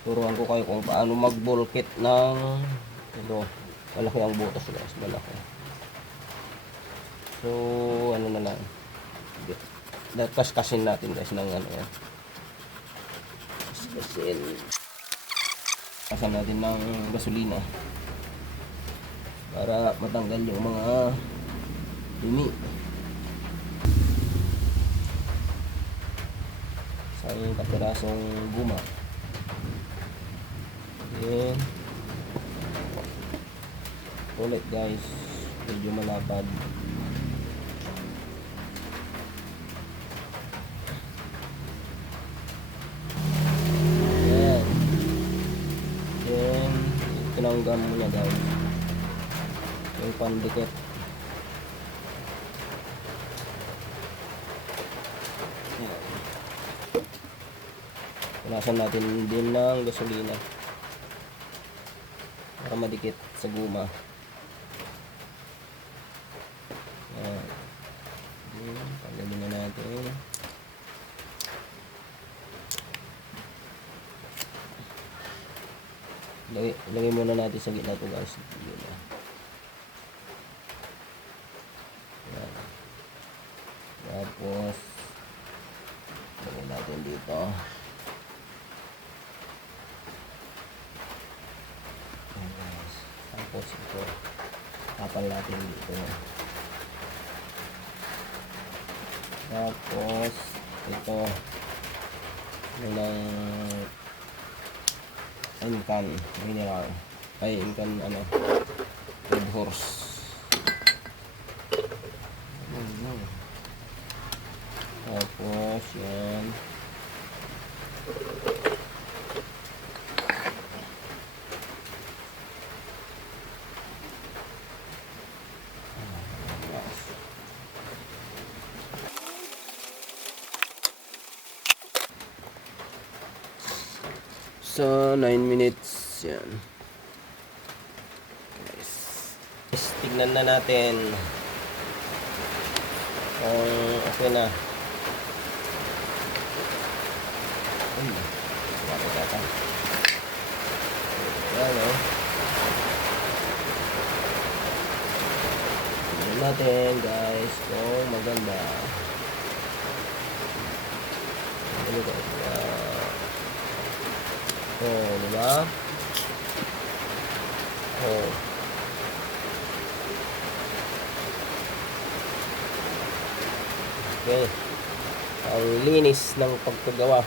Turuan ko kayo kung paano mag-bulkit ng ito. Malaki ang butas guys, malaki. So, ano na lang. Kaskasin natin guys ng ano yan. Kaskasin. Kaskasin natin ng gasolina. Para matanggal yung mga dumi. Isang kapirasong guma. Then, ulit guys, medyo malapad. Ayan. Then, tinanggam mo na guys yung pandikit. Ayan. Punasan natin din ng gasolina para madikit sa guma. Ayan. Tanggalin na natin. Lagay muna natin sa gitna ito guys. Ayan. Tapos lagay natin dito. Ayan guys. Tapos ito tapal natin dito. Tapos ito ng Incan mineral ay Incan ano Red Horse. Tapos yan so 9 minutes yan guys. Tignan na natin kung okay na. Bakit ata yan o. Tignan natin guys kung maganda. Ano guys oh, diba? Oh. Okay. Ang linis ng pagkagawa.